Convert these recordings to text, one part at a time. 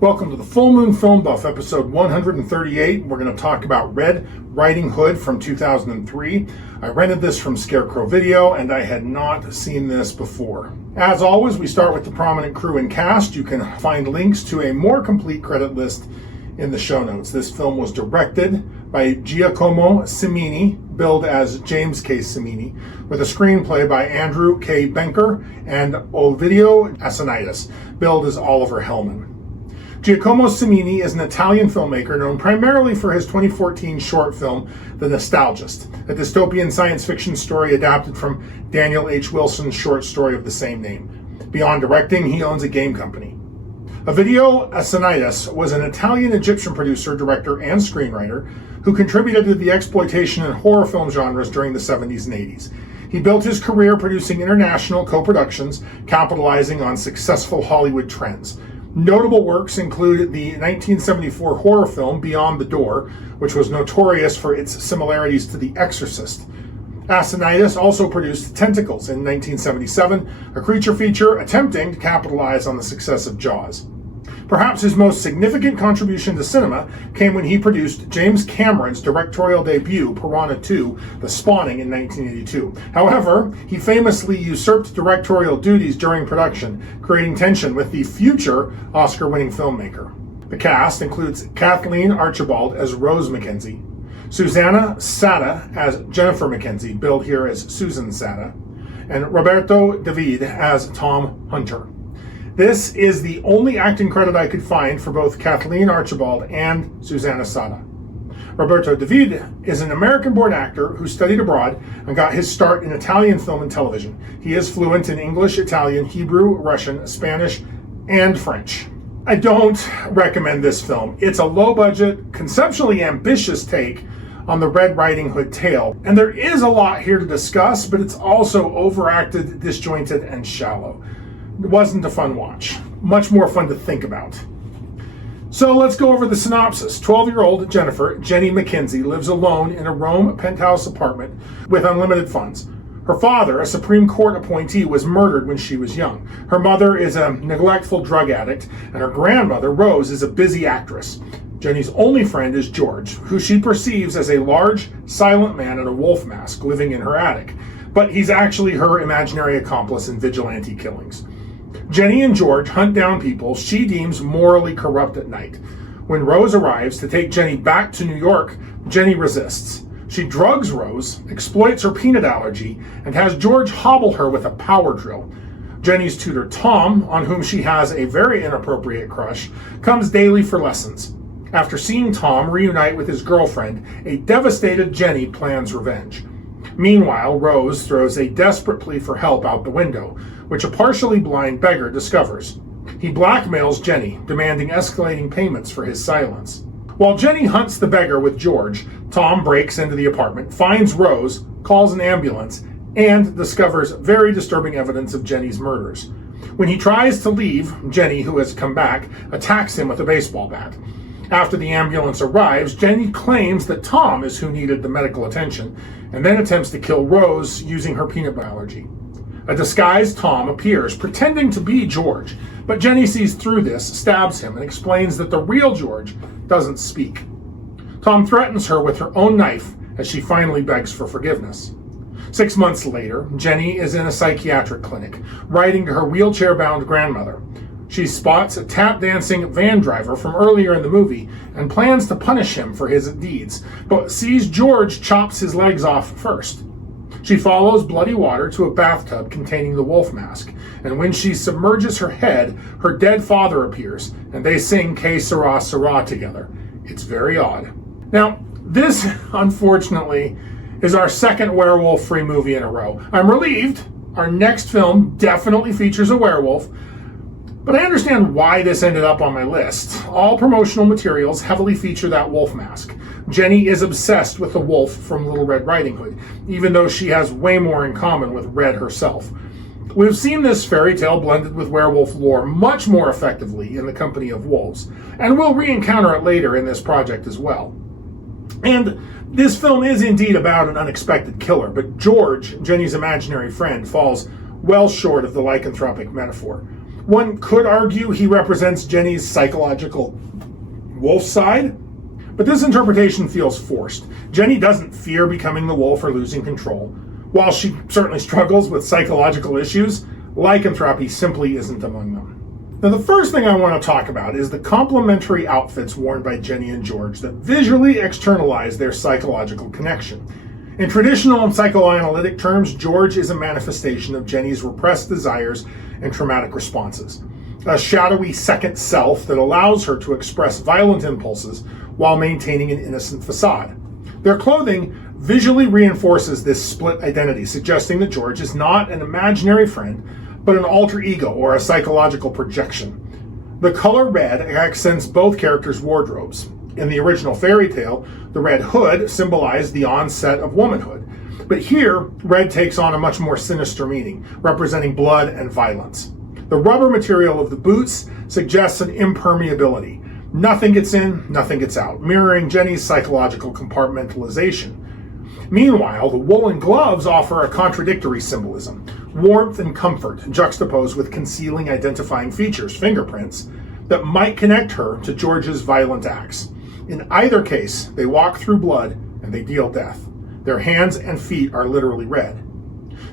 Welcome to the Full Moon Film Buff, episode 138. We're going to talk about Red Riding Hood from 2003. I rented this from Scarecrow Video, and I had not seen this before. As always, we start with the prominent crew and cast. You can find links to a more complete credit list in the show notes. This film was directed by Giacomo Cimini, billed as James K. Cimini, with a screenplay by Andrew K. Benker and Ovidio Assanitis, billed as Oliver Hellman. Giacomo Cimini is an Italian filmmaker known primarily for his 2014 short film, The Nostalgist, a dystopian science fiction story adapted from Daniel H. Wilson's short story of the same name. Beyond directing, he owns a game company. Ovidio Assanitis was an Italian-Egyptian producer, director, and screenwriter who contributed to the exploitation and horror film genres during the 70s and 80s. He built his career producing international co-productions, capitalizing on successful Hollywood trends. Notable works include the 1974 horror film Beyond the Door, which was notorious for its similarities to The Exorcist. Assanitis also produced Tentacles in 1977, a creature feature attempting to capitalize on the success of Jaws. Perhaps his most significant contribution to cinema came when he produced James Cameron's directorial debut, Piranha 2: The Spawning, in 1982. However, he famously usurped directorial duties during production, creating tension with the future Oscar-winning filmmaker. The cast includes Kathleen Archibald as Rose Mackenzie, Susanna Sada as Jennifer Mackenzie, billed here as Susan Sada, and Roberto David as Tom Hunter. This is the only acting credit I could find for both Kathleen Archibald and Susanna Sada. Roberto David is an American-born actor who studied abroad and got his start in Italian film and television. He is fluent in English, Italian, Hebrew, Russian, Spanish, and French. I don't recommend this film. It's a low-budget, conceptually ambitious take on the Red Riding Hood tale, and there is a lot here to discuss, but it's also overacted, disjointed, and shallow. It wasn't a fun watch. Much more fun to think about. So let's go over the synopsis. 12-year-old Jennifer, Jenny Mackenzie, lives alone in a Rome penthouse apartment with unlimited funds. Her father, a Supreme Court appointee, was murdered when she was young. Her mother is a neglectful drug addict, and her grandmother, Rose, is a busy actress. Jenny's only friend is George, who she perceives as a large, silent man in a wolf mask living in her attic. But he's actually her imaginary accomplice in vigilante killings. Jenny and George hunt down people she deems morally corrupt at night. When Rose arrives to take Jenny back to New York, Jenny resists. She drugs Rose, exploits her peanut allergy, and has George hobble her with a power drill. Jenny's tutor, Tom, on whom she has a very inappropriate crush, comes daily for lessons. After seeing Tom reunite with his girlfriend, a devastated Jenny plans revenge. Meanwhile, Rose throws a desperate plea for help out the window, which a partially blind beggar discovers. He blackmails Jenny, demanding escalating payments for his silence. While Jenny hunts the beggar with George, Tom breaks into the apartment, finds Rose, calls an ambulance, and discovers very disturbing evidence of Jenny's murders. When he tries to leave, Jenny, who has come back, attacks him with a baseball bat. After the ambulance arrives, Jenny claims that Tom is who needed the medical attention, and then attempts to kill Rose using her peanut allergy. A disguised Tom appears, pretending to be George, but Jenny sees through this, stabs him, and explains that the real George doesn't speak. Tom threatens her with her own knife as she finally begs for forgiveness. 6 months later, Jenny is in a psychiatric clinic, writing to her wheelchair-bound grandmother. She spots a tap-dancing van driver from earlier in the movie and plans to punish him for his deeds, but sees George chops his legs off first. She follows bloody water to a bathtub containing the wolf mask, and when she submerges her head, her dead father appears, and they sing Que Sera Sera together. It's very odd. Now, this, unfortunately, is our second werewolf-free movie in a row. I'm relieved. Our next film definitely features a werewolf, but I understand why this ended up on my list. All promotional materials heavily feature that wolf mask. Jenny is obsessed with the wolf from Little Red Riding Hood, even though she has way more in common with Red herself. We've seen this fairy tale blended with werewolf lore much more effectively in The Company of Wolves, and we'll re-encounter it later in this project as well. And this film is indeed about an unexpected killer, but George, Jenny's imaginary friend, falls well short of the lycanthropic metaphor. One could argue he represents Jenny's psychological wolf side, but this interpretation feels forced. Jenny doesn't fear becoming the wolf or losing control. While she certainly struggles with psychological issues, lycanthropy simply isn't among them. Now, the first thing I want to talk about is the complementary outfits worn by Jenny and George that visually externalize their psychological connection. In traditional psychoanalytic terms, George is a manifestation of Jenny's repressed desires and traumatic responses, a shadowy second self that allows her to express violent impulses while maintaining an innocent facade. Their clothing visually reinforces this split identity, suggesting that George is not an imaginary friend, but an alter ego or a psychological projection. The color red accents both characters' wardrobes. In the original fairy tale, the red hood symbolized the onset of womanhood. But here, red takes on a much more sinister meaning, representing blood and violence. The rubber material of the boots suggests an impermeability. Nothing gets in, nothing gets out, mirroring Jenny's psychological compartmentalization. Meanwhile, the woolen gloves offer a contradictory symbolism: warmth and comfort, juxtaposed with concealing identifying features, fingerprints, that might connect her to George's violent acts. In either case, they walk through blood and they deal death. Their hands and feet are literally red.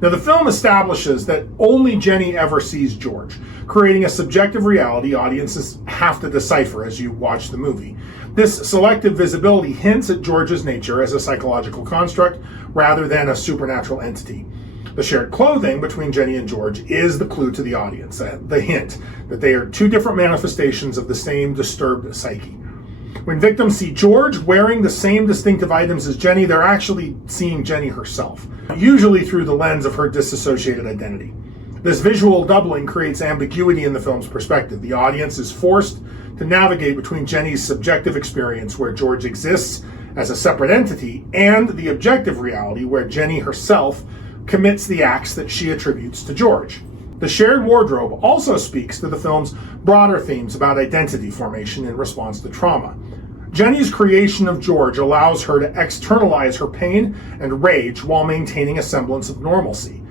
Now, the film establishes that only Jenny ever sees George, creating a subjective reality audiences have to decipher as you watch the movie. This selective visibility hints at George's nature as a psychological construct rather than a supernatural entity. The shared clothing between Jenny and George is the clue to the audience, the hint that they are two different manifestations of the same disturbed psyche. When victims see George wearing the same distinctive items as Jenny, they're actually seeing Jenny herself, usually through the lens of her disassociated identity. This visual doubling creates ambiguity in the film's perspective. The audience is forced to navigate between Jenny's subjective experience, where George exists as a separate entity, and the objective reality, where Jenny herself commits the acts that she attributes to George. The shared wardrobe also speaks to the film's broader themes about identity formation in response to trauma. Jenny's creation of George allows her to externalize her pain and rage while maintaining a semblance of normalcy.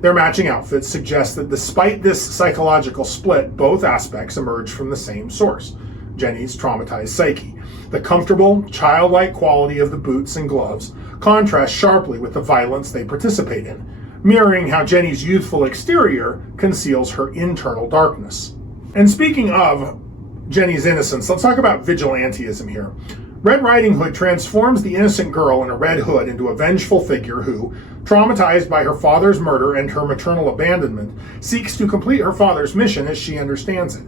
Their matching outfits suggest that despite this psychological split, both aspects emerge from the same source: Jenny's traumatized psyche. The comfortable, childlike quality of the boots and gloves contrasts sharply with the violence they participate in, mirroring how Jenny's youthful exterior conceals her internal darkness. And speaking of Jenny's innocence, let's talk about vigilantism here. Red Riding Hood transforms the innocent girl in a red hood into a vengeful figure who, traumatized by her father's murder and her maternal abandonment, seeks to complete her father's mission as she understands it.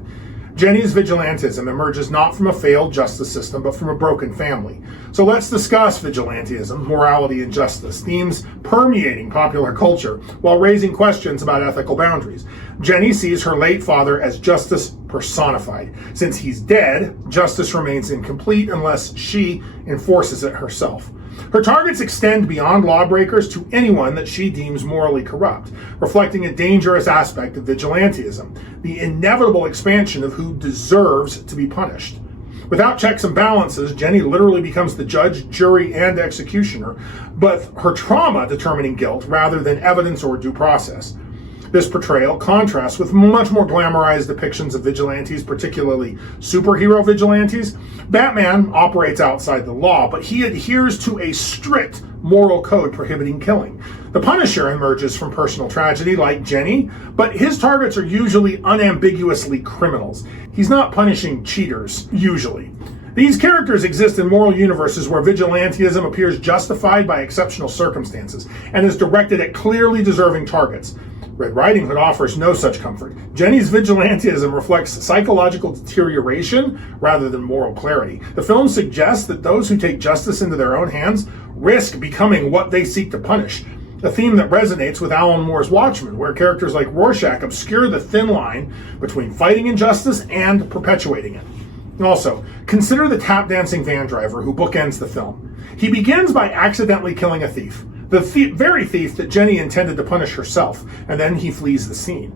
Jenny's vigilantism emerges not from a failed justice system, but from a broken family. So let's discuss vigilantism, morality, and justice, themes permeating popular culture while raising questions about ethical boundaries. Jenny sees her late father as justice personified. Since he's dead, justice remains incomplete unless she enforces it herself. Her targets extend beyond lawbreakers to anyone that she deems morally corrupt, reflecting a dangerous aspect of vigilantism, the inevitable expansion of who deserves to be punished. Without checks and balances, Jenny literally becomes the judge, jury, and executioner, but her trauma determining guilt rather than evidence or due process. This portrayal contrasts with much more glamorized depictions of vigilantes, particularly superhero vigilantes. Batman operates outside the law, but he adheres to a strict moral code prohibiting killing. The Punisher emerges from personal tragedy like Jenny, but his targets are usually unambiguously criminals. He's not punishing cheaters, usually. These characters exist in moral universes where vigilantism appears justified by exceptional circumstances and is directed at clearly deserving targets. Red Riding Hood offers no such comfort. Jenny's vigilantism reflects psychological deterioration rather than moral clarity. The film suggests that those who take justice into their own hands risk becoming what they seek to punish, a theme that resonates with Alan Moore's Watchmen, where characters like Rorschach obscure the thin line between fighting injustice and perpetuating it. Also, consider the tap-dancing van driver who bookends the film. He begins by accidentally killing a thief, the very thief that Jenny intended to punish herself, and then he flees the scene.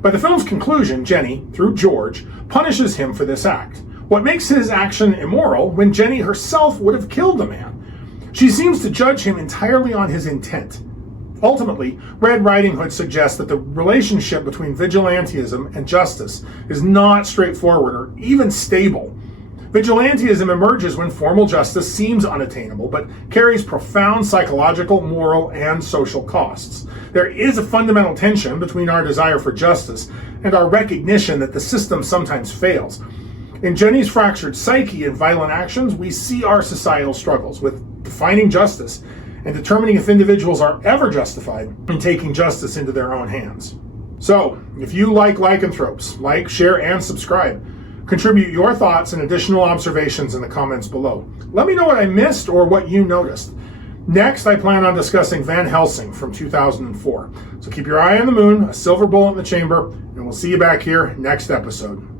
By the film's conclusion, Jenny, through George, punishes him for this act. What makes his action immoral when Jenny herself would have killed the man? She seems to judge him entirely on his intent. Ultimately, Red Riding Hood suggests that the relationship between vigilantism and justice is not straightforward or even stable. Vigilantism emerges when formal justice seems unattainable, but carries profound psychological, moral, and social costs. There is a fundamental tension between our desire for justice and our recognition that the system sometimes fails. In Jenny's fractured psyche and violent actions, we see our societal struggles with defining justice and determining if individuals are ever justified in taking justice into their own hands. So, if you like lycanthropes, like, share, and subscribe. Contribute your thoughts and additional observations in the comments below. Let me know what I missed or what you noticed. Next, I plan on discussing Van Helsing from 2004. So keep your eye on the moon, a silver bullet in the chamber, and we'll see you back here next episode.